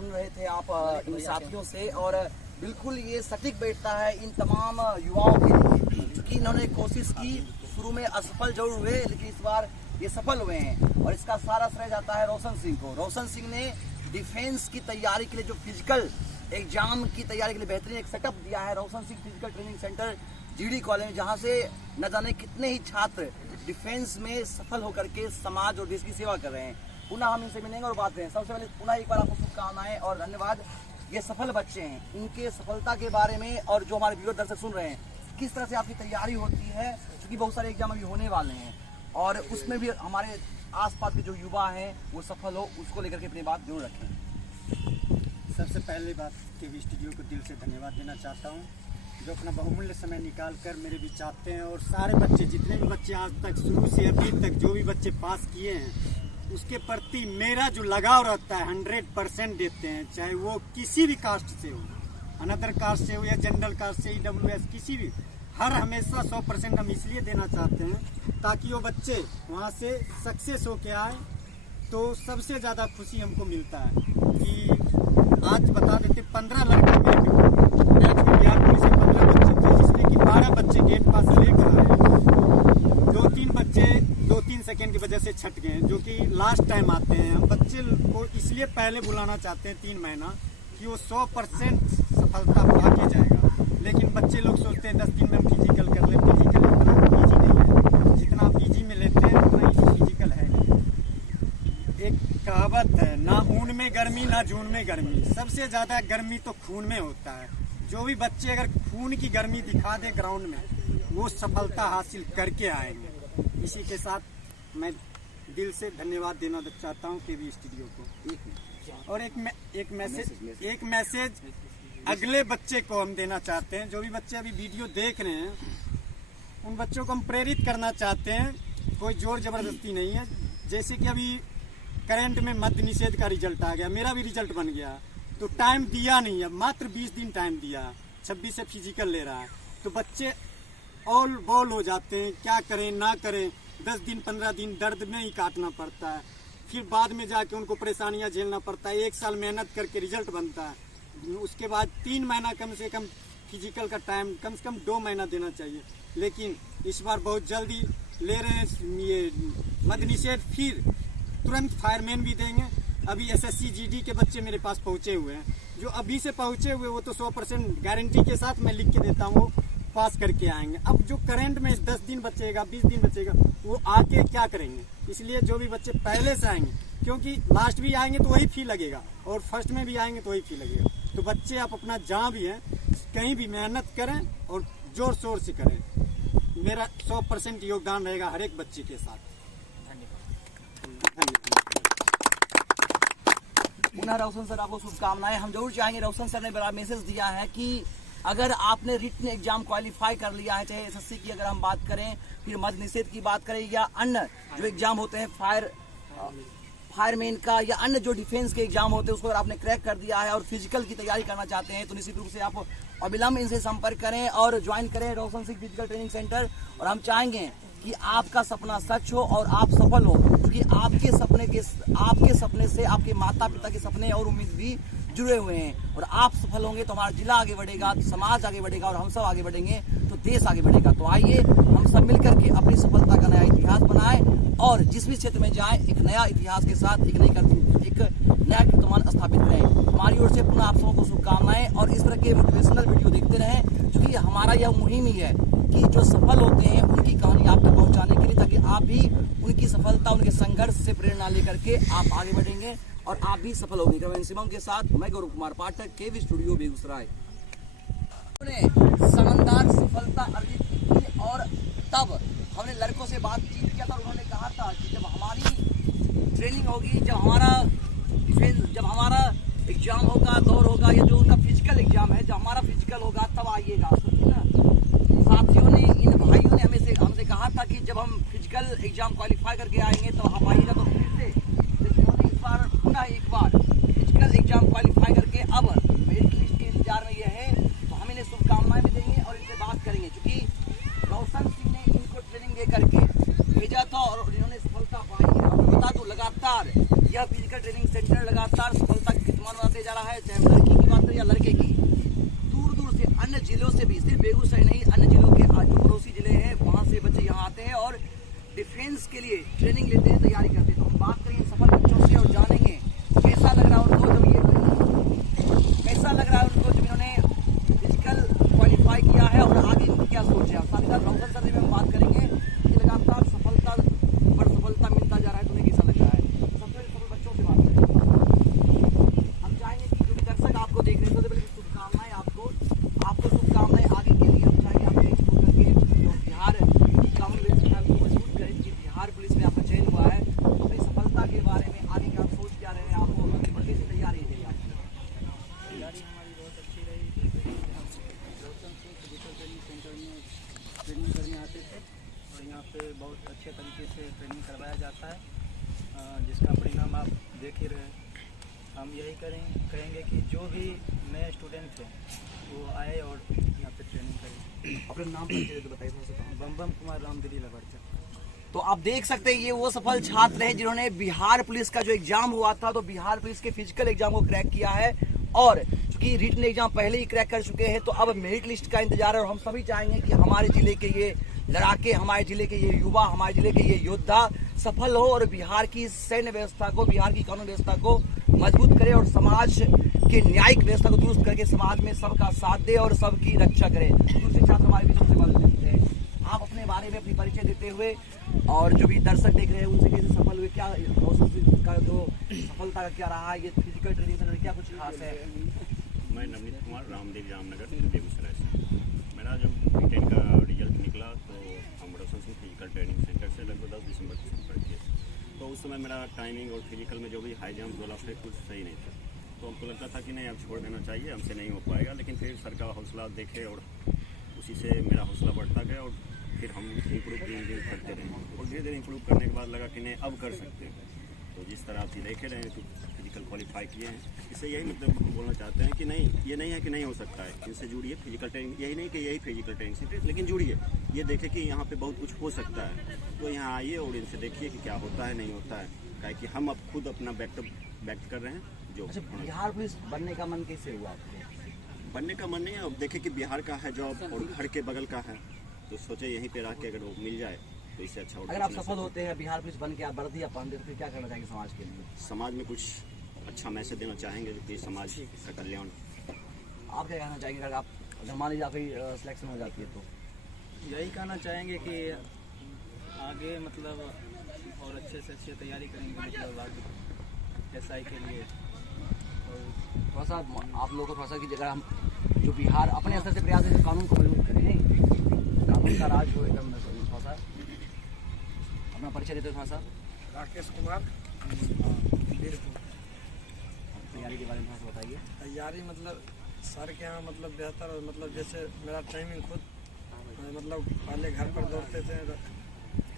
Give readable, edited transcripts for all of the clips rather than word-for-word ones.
सुन रहे थे आप इन साथियों से, और बिल्कुल ये सटीक बैठता है इन तमाम युवाओं के लिए, क्योंकि इन्होंने कोशिश की, शुरू में असफल जरूर हुए लेकिन इस बार ये सफल हुए हैं। और इसका सारा श्रेय जाता है रोशन सिंह को। रोशन सिंह ने डिफेंस की तैयारी के लिए, जो फिजिकल एग्जाम की तैयारी के लिए बेहतरीन एक सेटअप दिया है, Roshan Singh physical training centre GD college में, जहाँ से न जाने कितने ही छात्र डिफेंस में सफल होकर के समाज और देश की सेवा कर रहे हैं। पुनः हम इनसे मिलेंगे और बात करें। सबसे पहले पुनः एक बार आपको शुभकामनाएं और धन्यवाद। ये सफल बच्चे हैं, इनके सफलता के बारे में और जो हमारे व्यूअर दर्शक सुन रहे हैं, किस तरह से आपकी तैयारी होती है, क्योंकि बहुत सारे एग्जाम अभी होने वाले हैं और उसमें भी हमारे आसपास के जो युवा हैं वो सफल हो, उसको लेकर के अपनी बात जरूर रखें। सबसे पहले बात केवी स्टूडियो को दिल से धन्यवाद देना चाहता हूँ, जो अपना बहुमूल्य समय निकाल कर मेरे बीच चाहते हैं। और सारे बच्चे, जितने भी बच्चे आज तक शुरू से अभी तक जो भी बच्चे पास किए हैं, उसके प्रति मेरा जो लगाव रहता है 100% देते हैं, चाहे वो किसी भी कास्ट से हो, अनदर कास्ट से हो या जनरल कास्ट से, EWS किसी भी, हर हमेशा 100% हम इसलिए देना चाहते हैं ताकि वो बच्चे वहाँ से सक्सेस होके आए। तो सबसे ज़्यादा खुशी हमको मिलता है कि आज बता देते 15 लड़के मैच में बिहार पुलिस के 15 बच्चे थे, जिसमें कि 12 बच्चे गेट पास लेकर आए। 2-3 बच्चे 2-3 सेकेंड की वजह से छट गए, जो कि लास्ट टाइम आते हैं। हम बच्चे को इसलिए पहले बुलाना चाहते हैं 3 महीना कि वो 100% सफलता पा के जाएगा। लेकिन बच्चे लोग सोचते हैं 10 दिन में हम फिजिकल कर लें। फिजिकल इतना ईजी नहीं है, जितना पीजी में लेते हैं उतना फिजिकल है नहीं। एक कहावत है, ना ऊन में गर्मी ना जून में गर्मी, सबसे ज़्यादा गर्मी तो खून में होता है। जो भी बच्चे अगर खून की गर्मी दिखा दे ग्राउंड में, वो सफलता हासिल करके आएंगे। इसी के साथ मैं दिल से धन्यवाद देना चाहता हूँ केवी स्टूडियो को। और एक मैसेज अगले बच्चे को हम देना चाहते हैं। जो भी बच्चे अभी वीडियो देख रहे हैं, उन बच्चों को हम प्रेरित करना चाहते हैं। कोई जोर जबरदस्ती नहीं है। जैसे कि अभी करंट में मद्य निषेध का रिजल्ट आ गया, मेरा भी रिजल्ट बन गया, तो टाइम दिया नहीं है, मात्र 20 दिन टाइम दिया, 26 से फिजिकल ले रहा है। तो बच्चे ऑल बॉल हो जाते हैं, क्या करें ना करें, 10 दिन 15 दिन दर्द में ही काटना पड़ता है। फिर बाद में जाके उनको परेशानियां झेलना पड़ता है। 1 साल मेहनत करके रिजल्ट बनता है, उसके बाद 3 महीना कम से कम फिजिकल का टाइम, कम से कम 2 महीना देना चाहिए। लेकिन इस बार बहुत जल्दी ले रहे हैं ये मद्य निषेध, फिर तुरंत फायरमैन भी देंगे। अभी SSC GD के बच्चे मेरे पास पहुंचे हुए हैं, जो अभी से पहुंचे हुए वो तो 100% गारंटी के साथ मैं लिख के देता हूँ, पास करके आएंगे। अब जो करंट में 10 दिन बचेगा, 20 दिन बचेगा, वो आके क्या करेंगे। इसलिए जो भी बच्चे पहले से आएंगे, क्योंकि लास्ट भी आएंगे तो वही फी लगेगा और फर्स्ट में भी आएंगे तो वही फी लगेगा। तो बच्चे आप अपना जहाँ भी हैं, कहीं भी मेहनत करें और जोर शोर से करें। मेरा 100% योगदान रहेगा हर एक बच्चे के साथ। पुनः रोशन सर आपको शुभकामनाएं। हम जरूर चाहेंगे, रोशन सर ने बड़ा मैसेज दिया है कि अगर आपने रिटन एग्जाम क्वालिफाई कर लिया है, चाहे SSC की अगर हम बात करें, फिर मद्य निषेध की बात करें, या अन्य जो एग्जाम होते हैं फायरमैन का, या अन्य जो डिफेंस के एग्जाम होते हैं, उसको अगर आपने क्रैक कर दिया है और फिजिकल की तैयारी करना चाहते हैं, तो निश्चित रूप से आप अविलंब इनसे संपर्क करें और ज्वाइन करें रोशन सिंह फिजिकल ट्रेनिंग सेंटर। और हम चाहेंगे कि आपका सपना सच हो और आप सफल हो, क्योंकि आपके सपने से आपके माता पिता के सपने और उम्मीद भी जुड़े हुए हैं। और आप सफल होंगे तो हमारा जिला आगे बढ़ेगा, समाज आगे बढ़ेगा, और हम सब आगे बढ़ेंगे तो देश आगे बढ़ेगा। तो आइए हम सब मिलकर के अपनी सफलता का नया इतिहास बनाएं और जिस भी क्षेत्र में जाएं, एक नया इतिहास के साथ एक नया कीर्तिमान स्थापित करें। हमारी ओर से पुनः आप सबको शुभकामनाएं, और इस तरह के मोटिवेशनल वीडियो देखते रहें, क्योंकि हमारा यह मुहिम ही है कि जो सफल होते हैं उनकी कहानी आप तक पहुंचाने के लिए, ताकि आप भी उनकी सफलता, उनके संघर्ष से प्रेरणा लेकर के आप आगे बढ़ेंगे और आप भी सफल होंगे। कैमरामैन शिवम के साथ मैं गौरव कुमार पाठक, केवी स्टूडियो बेगूसराय। शानदार सफलता अर्जित की थी, और तब हमने लड़कों से बातचीत किया था, उन्होंने कहा था कि जब हमारी ट्रेनिंग होगी, जब हमारा एग्जाम होगा, दौर होगा, या जो उनका फिजिकल एग्जाम है, जब हमारा फिजिकल होगा तब आइएगा। साथियों ने, इन भाइयों ने हमसे कहा था कि जब हम फिजिकल एग्जाम क्वालिफाई करके आएंगे तो आप आइएगा। तो फिर इस बार पुनः एक बार फिजिकल एग्जाम क्वालिफाई करके अब मेरिट लिस्ट के इंतजार में ये है, तो हम इन्हें शुभकामनाएं भी देंगे और इनसे बात करेंगे, क्योंकि रोशन सिंह ने इनको ट्रेनिंग दे करके भेजा था और इन्होंने सफलता पाई है। और बता दूं, लगातार यह फिजिकल ट्रेनिंग सेंटर लगातार सफलता की कीर्तिमान बनाते जा रहा है। या लड़के की दूर दूर से अन्य जिलों से भी, सिर्फ बेगूसराय नहीं अन्य जिलों के जो पड़ोसी जिले हैं वहाँ से बच्चे यहाँ आते हैं और डिफेंस के लिए ट्रेनिंग लेते हैं, तैयारी करते हैं। तो हम बात करेंगे सफल बच्चों से और जानेंगे कैसा लग रहा है उनको जब कैसा लग रहा है उनको जब इन्होंने फिजिकल क्वालिफाई किया है और आगे इनकी क्या सोच है। और साथ ही साथ रौशन सर से हम बात करेंगे कि लगातार सफलता पर सफलता मिलता जा रहा है, तुम्हें कैसा लग रहा है। सबसे सफल बच्चों से बात करेंगे। हम चाहेंगे कि जो भी दर्शक आपको देख रहे हैं सबसे पहले शुभकामनाएं आपको शुभकामनाएं आगे के लिए। हम चाहेंगे आप फेसबुक करके जो बिहार कानून व्यवस्था को मजबूत करें कि बिहार पुलिस में आपका चयन हुआ है, अपनी सफलता के बारे में आगे का सोच क्या रहे हैं, आपको कैसी तैयारी है आपकी? तैयारी हमारी बहुत अच्छी रही। रौशन सिंह फिजिकल ट्रेनिंग सेंटर में ट्रेनिंग करने आते थे और यहाँ पे बहुत अच्छे तरीके से ट्रेनिंग करवाया जाता है, जिसका परिणाम आप देख ही रहे। हम यही कहेंगे कि जो भी नए स्टूडेंट थे वो आए और यहाँ पे ट्रेनिंग करें। अपने नाम पर तो बताइए थोड़ा सा। बम कुमार रामगिरी लवर्चा। तो आप देख सकते हैं ये वो सफल छात्र हैं जिन्होंने बिहार पुलिस का जो एग्जाम हुआ था तो बिहार पुलिस के फिजिकल एग्जाम को क्रैक किया है और चूंकि रिटन एग्जाम पहले ही क्रैक कर चुके हैं तो अब मेरिट लिस्ट का इंतजार है। और हम सभी चाहेंगे कि हमारे जिले के ये लड़ाके, हमारे जिले के ये युवा, हमारे जिले के ये योद्धा सफल हो और बिहार की सैन्य व्यवस्था को, बिहार की कानून व्यवस्था को मजबूत करे और समाज के न्यायिक व्यवस्था को दुरुस्त करके समाज में सबका साथ दे और सबकी रक्षा करे। दूसरे छात्र हमारे बीच से बात करते हैं, आप अपने बारे में अपनी परिचय देते हुए और जो भी दर्शक देख रहे हैं उनसे कैसे सफल हुए, क्या का जो सफलता का क्या रहा, ये फिजिकल ट्रेनिंग सेंटर क्या कुछ खास है? मैं नवनीत कुमार रामदेव जामनगर बेगूसराय से। मेरा जब B.Tech का रिजल्ट निकला तो हम रौशन सिंह फिजिकल ट्रेनिंग सेंटर से लगभग 10 दिसंबर से संपर्क किए। तो उस समय मेरा टाइमिंग और फिजिकल में जो भी हाई जंप गोला फेंक कुछ सही नहीं था, तो हमको लगता था कि नहीं अब छोड़ देना चाहिए, हमसे नहीं हो पाएगा। लेकिन फिर सर का हौसला देखे और उसी से मेरा हौसला बढ़ता गया और फिर हम इम्प्रूव दिन करते रहे और धीरे धीरे इम्प्रूव करने के बाद लगा कि नहीं अब कर सकते हैं। तो जिस तरह आप देखे रहे हैं तो फिजिकल क्वालिफाई किए हैं, इससे यही मतलब हम बोलना चाहते हैं कि नहीं, ये नहीं है कि नहीं हो सकता है, इनसे जुड़िए। फिजिकल ट्रेनिंग यही नहीं कि यही फिजिकल ट्रेनिंग से, लेकिन जुड़िए, ये देखें कि यहाँ पे बहुत कुछ हो सकता है। तो यहाँ आइए और इनसे देखिए कि क्या होता है नहीं होता है, क्या कि हम अब खुद अपना व्यक्त कर रहे हैं। जो अच्छा, बिहार पुलिस बनने का मन कैसे हुआ आपको? बनने का मन नहीं है, अब देखें कि बिहार का है जॉब और घर के बगल का है, तो सोचे यहीं पे रह के अगर वो मिल जाए तो इससे अच्छा। अगर आप सफल होते हैं बिहार पुलिस बन के, आप वर्दी या पहनते तो फिर क्या करना चाहेंगे समाज के लिए? समाज में कुछ अच्छा मैसेज देना चाहेंगे जो कि समाज का कल्याण। आप क्या कहना चाहेंगे अगर आप, अगर मान लीजिए आपकी सिलेक्शन हो जाती है तो? यही कहना चाहेंगे कि आगे मतलब और अच्छे से अच्छी तैयारी करेंगे, मतलब आगे SI के लिए। और थोड़ा सा आप लोगों को थोड़ा सा कि अगर हम जो बिहार अपने स्तर से प्रयास है कानून को मजबूत करें, नहीं कानून का राज हो एकदम, थोड़ा सा अपना परिचय देते थोड़ा सा। राकेश कुमार। तैयारी के बारे में थोड़ा सा बताइए। तैयारी मतलब सर के यहाँ मतलब बेहतर, मतलब जैसे मेरा टाइमिंग खुद मतलब पहले घर पर दौड़ते थे तो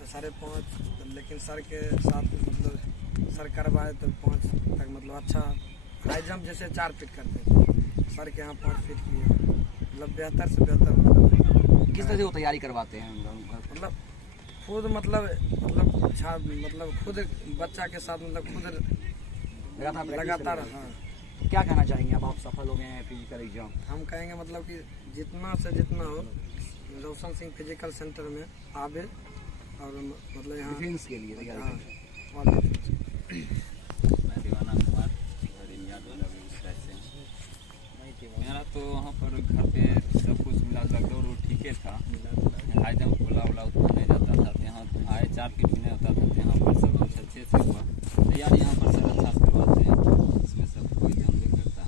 5:30, लेकिन सर के साथ मतलब सर करवाए तो 5 तक मतलब अच्छा हाई जंप जैसे 4 फीट करते थे, सर के यहाँ 5 फीट किए, मतलब बेहतर से बेहतर। मतलब किस तरह से वो तैयारी करवाते हैं? मतलब खुद मतलब अच्छा, मतलब खुद बच्चा के साथ मतलब खुद लगातार। हाँ, क्या कहना चाहेंगे अब आप सफल हो गए हैं फिजिकल एग्जाम? हम कहेंगे मतलब कि जितना से जितना हो रौशन सिंह फिजिकल सेंटर में आवे और मतलब यहाँ डिफेंस के लिए तैयारी हाँ, करें। और मैं दीवाना कुमार रिंजा बेगूसराय से। मेरा तो वहाँ पर घर पे सब कुछ मिला जुला दौड़ ठीक था, हाई जंप गोला वोला उतना नहीं जाता था, तो यहाँ आए 4 फीट नहीं होता था, तो यहाँ पर सब कुछ अच्छे से हुआ। तैयारी यहाँ पर सर अच्छा से करवाते हैं, इसमें सब कोई ध्यान नहीं करता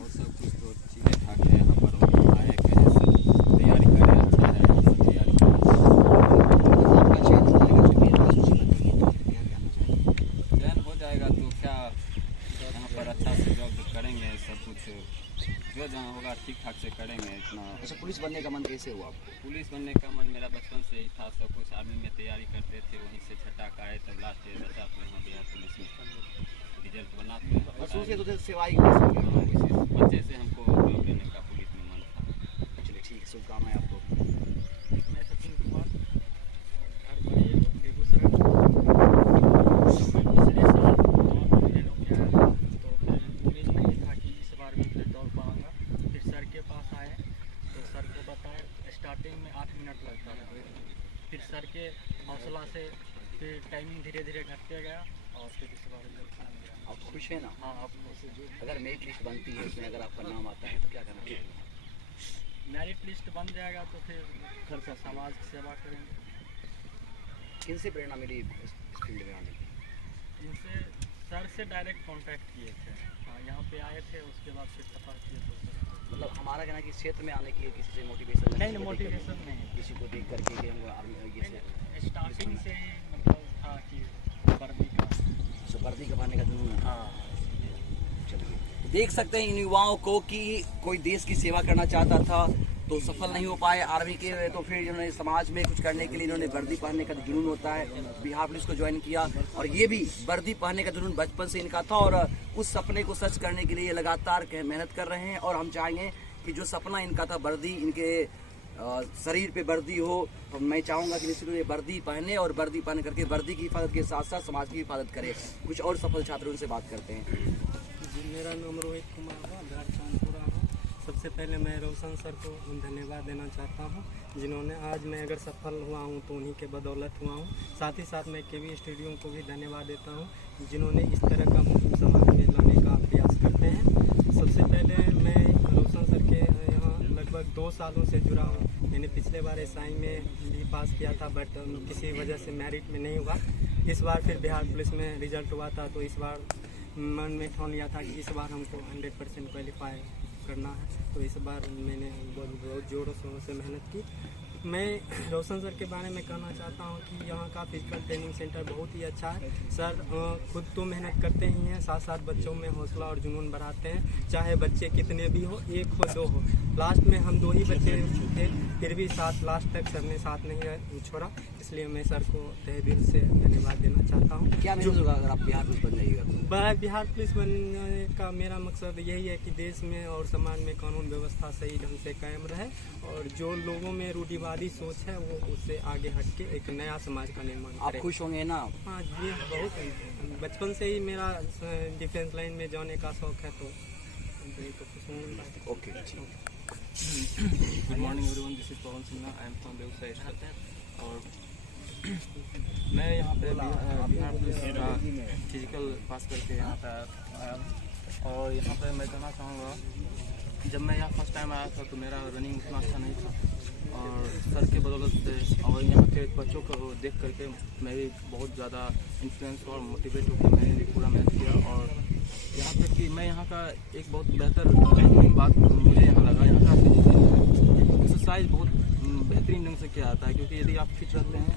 और सब कुछ तो ठीक ठाक है। यहाँ पर आए कहे सब तैयारी करें, अच्छा है, सब तैयारी करें। आपका चयन हो जाएगा तो मेरा सोच बदलिए तो फिर क्या कहना चाहेंगे? चयन हो जाएगा तो क्या यहाँ पर अच्छा से जॉब करेंगे, सब कुछ जो जहाँ होगा ठीक ठाक से करेंगे इतना। अच्छा, पुलिस बनने का मन कैसे हुआ आपको? पुलिस बनने का मन मेरा बचपन से ही था, सब कुछ आर्मी में तैयारी करते थे, वहीं से छठा का आए तब लास्ट ईयर बचा तो यहाँ बिहार पुलिस में रिजल्ट बनाते और शुरू से हैं। तो सेवा ही कैसे? बच्चे से हमको जॉब लेने का पुलिस में मन था। चलिए ठीक है, शुभकामनाएं आपको। मैं सचिन कुमार, घर बड़ी बेगूसराय। मैं पिछले साल जॉब में हो गया तो उम्मीद नहीं था कि इस बार भी मैं जॉब सर को बताए, स्टार्टिंग में 8 मिनट लगता था, फिर सर के हौसला से फिर टाइमिंग धीरे धीरे घटते गया और फिर इस बार रिजल्ट आ गया। आप खुश हैं ना? हाँ, आप अगर मेरिट लिस्ट बनती है उसमें अगर आपका नाम आता है तो क्या करना चाहिए? मेरिट लिस्ट बन जाएगा तो फिर घर से समाज की सेवा करेंगे। किनसे प्रेरणा मिली इस फील्ड में आने की? इनसे सर से डायरेक्ट कांटेक्ट किए थे। हाँ, यहाँ पे आए थे, उसके बाद फिर पता किए तो सर मतलब हमारा कहना है कि इस क्षेत्र में आने की किसी से मोटिवेशन नहीं, मोटिवेशन नहीं, किसी को देख करके कि हम आर्मी ये से स्टार्टिंग से ही मतलब था कि वर्दी का। तो वर्दी कमाने का जुनून है। हाँ, चलिए, तो देख सकते हैं इन युवाओं को कि कोई देश की सेवा करना चाहता था तो सफल नहीं हो पाए आर्मी के, तो फिर इन्होंने समाज में कुछ करने के लिए इन्होंने वर्दी पहनने का जुनून होता है, बिहार पुलिस को ज्वाइन किया और ये भी वर्दी पहनने का जुनून बचपन से इनका था और उस सपने को सच करने के लिए लगातार मेहनत कर रहे हैं। और हम चाहेंगे कि जो सपना इनका था वर्दी, इनके शरीर पे वर्दी हो, तो मैं चाहूँगा कि निश्चित रूप से वर्दी पहने और वर्दी पहन करके वर्दी की हिफाजत के साथ साथ समाज की हिफाजत करे। कुछ और सफल छात्र उनसे बात करते हैं। जी, मेरा नाम रोहित कुमार है, बिहार चांदपुरा हूँ। सबसे पहले मैं रोशन सर को धन्यवाद देना चाहता हूँ, जिन्होंने आज मैं अगर सफल हुआ हूँ तो उन्हीं के बदौलत हुआ हूँ। साथ ही साथ मैं केवी स्टेडियम को भी धन्यवाद देता हूँ, जिन्होंने इस तरह का मुहिम समाज में लाने का प्रयास करते हैं। सबसे पहले मैं रोशन सर के यहाँ लगभग 2 सालों से जुड़ा हूँ। मैंने पिछले बार SI में भी पास किया था, बट किसी वजह से मेरिट में नहीं हुआ। इस बार फिर बिहार पुलिस में रिजल्ट हुआ था, तो इस बार मन में ठान लिया था कि इस बार हमको 100% क्वालिफाई करना है। तो इस बार मैंने बहुत जोरों शोरों से मेहनत की। मैं रोशन सर के बारे में कहना चाहता हूं कि यहाँ का फिजिकल ट्रेनिंग सेंटर बहुत ही अच्छा है। सर खुद तो मेहनत करते ही हैं, साथ साथ बच्चों में हौसला और जुनून बढ़ाते हैं। चाहे बच्चे कितने भी हो, 1 हो 2 हो। लास्ट में हम 2 ही बच्चे थे, फिर भी साथ लास्ट तक सर ने साथ नहीं छोड़ा। इसलिए मैं सर को तहे दिल से धन्यवाद देना चाहता हूँ। क्या महसूस होगा अगर आप बिहार पुलिस बन जाइएगा तो? बिहार पुलिस बनने का मेरा मकसद यही है कि देश में और समाज में कानून व्यवस्था सही ढंग से कायम रहे और जो लोगों में रूढ़िवादी सोच है वो उससे आगे हट के एक नया समाज का निर्माण आप करे। खुश होंगे ना? हाँ जी, बहुत बचपन से ही मेरा डिफेंस लाइन में जाने का शौक है, तो खुश हूँ। Okay, good morning everyone, this is Pawan Sinha, I am from Begusarai state. और मैं यहाँ पे बिहार पुलिस का फिजिकल पास करके यहाँ पे आया और यहाँ पे मैं कहना चाहूँगा, जब मैं यहाँ फर्स्ट टाइम आया था तो मेरा रनिंग उतना अच्छा नहीं था और सर के बदौलत से और यहाँ के बच्चों को देख करके मैं भी बहुत ज़्यादा इन्फ्लुएंस और मोटिवेट होकर मैंने भी पूरा मेहनत किया। और यहाँ तक कि मैं यहाँ का एक बहुत बेहतर बात मुझे यहाँ लगा, यहाँ का एक्सरसाइज बहुत बेहतरीन ढंग से किया जाता है, क्योंकि यदि आप फिट रहते हैं,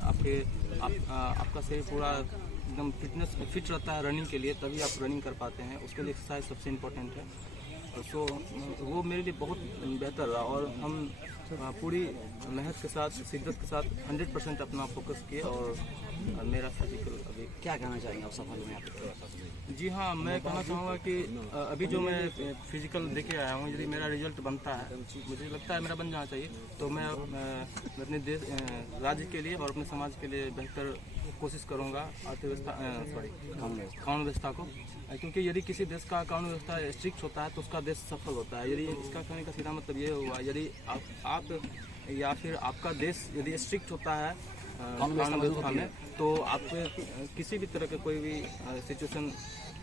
आपका शरीर पूरा एकदम फिटनेस फिट रहता है रनिंग के लिए, तभी आप रनिंग कर पाते हैं। उसके लिए एक्सरसाइज सबसे इम्पोर्टेंट है। सो वो मेरे लिए बहुत बेहतर रहा और हम पूरी मेहनत के साथ, शिद्दत के साथ 100% अपना फोकस किए और मेरा फिजिकल अभी। क्या कहना चाहेंगे आप सफल में आप? जी हाँ, मैं कहना चाहूँगा कि अभी जो मैं फिजिकल देके आया हूँ, यदि मेरा रिजल्ट बनता है, मुझे लगता है मेरा बन जाना चाहिए, तो मैं अपने देश राज्य के लिए और अपने समाज के लिए बेहतर कोशिश करूँगा अर्थव्यवस्था कानून व्यवस्था को, क्योंकि यदि किसी देश का कानून व्यवस्था स्ट्रिक्ट होता है तो उसका देश सफल होता है। यदि इसका कहने का सीधा मतलब ये हुआ, यदि आप या फिर आपका देश यदि स्ट्रिक्ट होता है कानून व्यवस्था में, तो आप किसी भी तरह का कोई भी सिचुएशन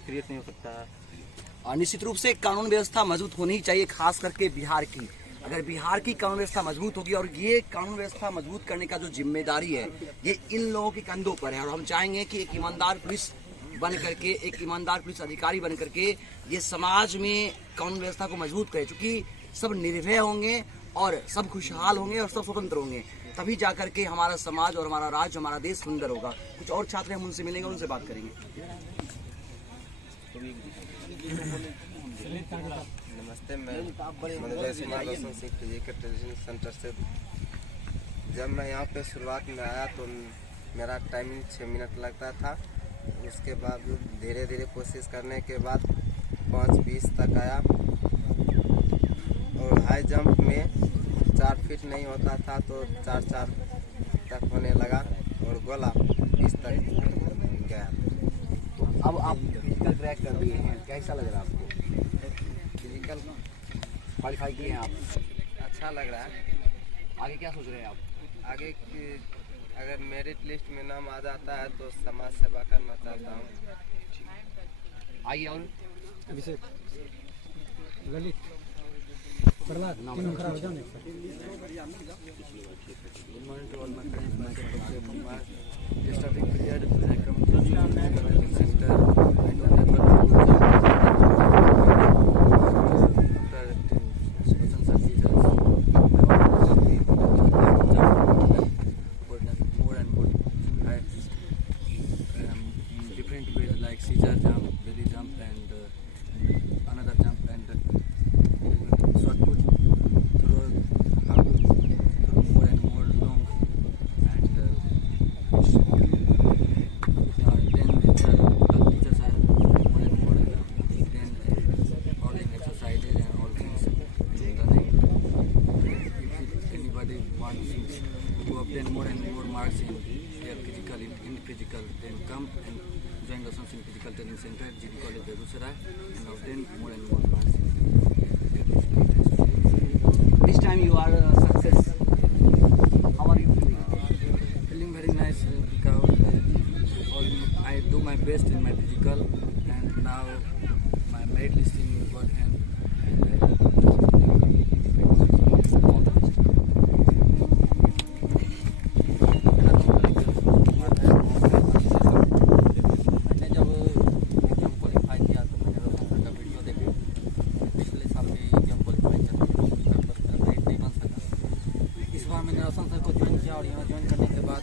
क्रिएट नहीं हो सकता है। और निश्चित रूप से कानून व्यवस्था मजबूत होनी ही चाहिए, खास करके बिहार की। अगर बिहार की कानून व्यवस्था मजबूत होगी, और ये कानून व्यवस्था मजबूत करने का जो जिम्मेदारी है ये इन लोगों के कंधों पर है, और हम चाहेंगे कि एक ईमानदार पुलिस बन करके, एक ईमानदार पुलिस अधिकारी बन करके ये समाज में कानून व्यवस्था को मजबूत करे, क्योंकि सब निर्भय होंगे और सब खुशहाल होंगे और सब स्वतंत्र होंगे, तभी जाकर के हमारा समाज और हमारा राज्य, हमारा देश सुंदर होगा। कुछ और छात्र हम उनसे मिलेंगे, उनसे बात करेंगे। नमस्ते, मैं रोशन सिंह फिजिकल ट्रेनिंग सेंटर से। जब मैं यहाँ पे शुरुआत में आया तो मेरा टाइमिंग 6 मिनट लगता था। उसके बाद धीरे धीरे कोशिश करने के बाद 5:20 तक आया और हाई जंप में 4 फीट नहीं होता था तो 4 तक होने लगा और गोला 20 तक गया। तो अब आप फिजिकल क्रैक कर दिए हैं, कैसा लग रहा है आपको? फिजिकल क्वालिफाई किए हैं आप? अच्छा अच्छा लग रहा है। आगे क्या सोच रहे हैं आप? आगे की अगर मेरिट लिस्ट में नाम आ जाता है तो समाज सेवा करना चाहता हूँ। आइए और अभिषेक, ललित, प्रहलाद, तीनों खड़ा हो जाओ ना। Starting period, when I come to the center, I don't have more and more different ways like scissor jump, belly jump, and another jump and shot put, throw how to throw more and more long, and then teachers are more and more then following exercises and all things running. If anybody wants to obtain more and more marks in their physical, in physical, then come and join the Sons in Physical Training Center, GD College, Begusarai, and obtain more and more marks. this time you are success. How are you feeling? Feeling very nice because I do my best in my physical, and now my merit listing is one hand. मैंने जब exam qualify किया तो मैंने रोशन sir का video देखे। पिछले साल भी एग्जाम क्वालिफाई किया था, बस मेरा मेरिट नहीं बन सका। इस बार मैंने रोशन सर को ज्वाइन किया और यहाँ ज्वाइन करने के बाद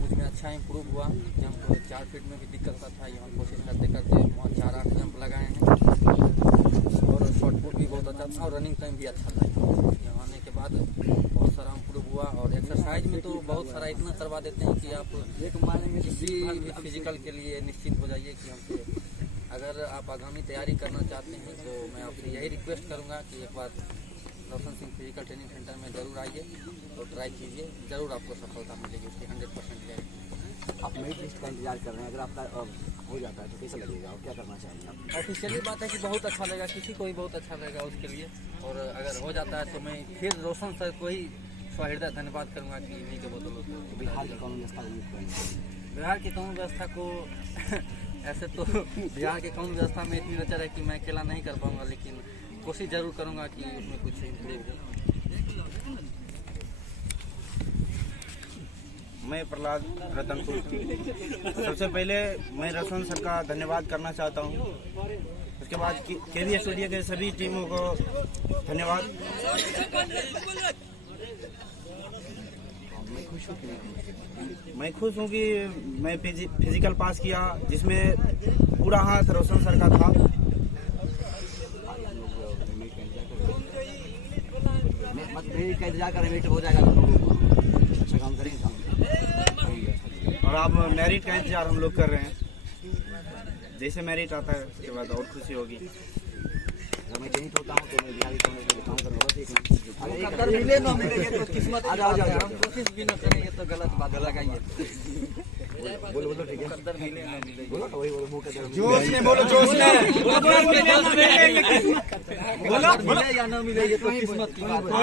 मुझ में अच्छा इम्प्रूव हुआ। जंप 4 फीट में भी दिक्कत होता था, यहाँ कोशिश करते करते वहाँ 4-8 जंप लगाए हैं और शॉर्ट पुट भी बहुत अच्छा था और रनिंग टाइम भी अच्छा था। यहाँ आने के बाद बहुत सारा इम्प्रूव हुआ और एक्सरसाइज में तो बहुत सारा इतना करवा देते हैं कि आप किसी भी फिजिकल के लिए निश्चिंत हो जाइए कि हमसे अगर आप आगामी तैयारी करना चाहते हैं तो मैं आपसे यही रिक्वेस्ट करूँगा कि एक बार रोशन सिंह फिजिकल ट्रेनिंग सेंटर में ज़रूर आइए और ट्राई कीजिए, ज़रूर आपको सफलता मिलेगी, उसकी 100% गारंटी। आप मेरिट लिस्ट का इंतजार कर रहे हैं, अगर आपका हो जाता है तो कैसा लगेगा और क्या करना चाहेंगे आप? ऑफिशियली बात है कि बहुत अच्छा लगेगा, किसी को भी बहुत अच्छा लगेगा उसके लिए। और अगर हो जाता है तो मैं फिर रोशन सर को ही सहृदय धन्यवाद करूँगा कि इन्हीं के बदौलत बिहार की कानून व्यवस्था को यूज करेंगे। बिहार की कानून व्यवस्था को ऐसे तो बिहार के कानून व्यवस्था में इतनी नजर है कि मैं अकेला नहीं कर पाऊँगा, लेकिन कोशिश ज़रूर करूँगा कि उसमें कुछ इम्प्रूव हो। मैं प्रहलाद रतनपुर। सबसे पहले मैं रोशन सर का धन्यवाद करना चाहता हूँ। उसके बाद केवी स्टूडियो के सभी टीमों को धन्यवाद। मैं खुश हूँ कि मैं फिजिकल पास किया, जिसमें पूरा हाथ रोशन सर का था। मेरिट का इंतजार करें, मेरिट हो जाएगा तो लोग अच्छा काम करेंगे। और अब मेरिट का इंतजार हम लोग कर रहे हैं। जैसे मेरिट आता है उसके बाद और खुशी होगी। अगर मैं चयनित होता हूँ तो मैं बिहार की कानून काम करूँगा। मिले ना मिले ये तो किस्मत की बात है, हम कोशिश भी ना करें ये तो गलत बात लगाइए। बोलो ठीक है। मुकद्दर मिले ना मिले बोलो वही बोलो, मुंह का जोश ने बोलो, जोश ने बोलो मिले या ना मिले ये तो किस्मत की बात है।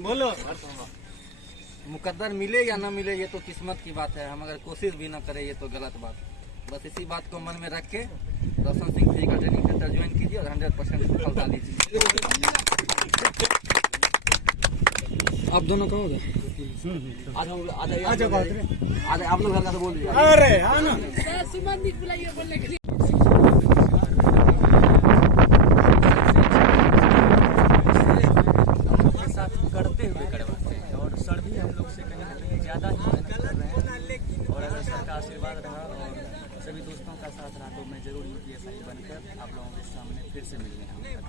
बोलो। मुकद्दर मिले या ना मिले ये तो किस्मत की बात है, हम अगर कोशिश भी ना करें ये तो गलत बात। बस इसी बात को मन में रख के Roshan Singh physical training centre join कीजिए और 100% सफलता लीजिए। आप दोनों कहोगे? आज आप लोग हल्का से बोल दीजिए। अरे हाँ ना, करते हुए करवाते हैं और सर भी हम लोग से कहीं ना कहीं ज़्यादा ही मेहनत कर रहे हैं। और अगर सर का आशीर्वाद रहा और सभी दोस्तों का साथ रहा तो मैं जरूर UPSI बनकर आप लोगों के सामने फिर से मिलने आऊँगा।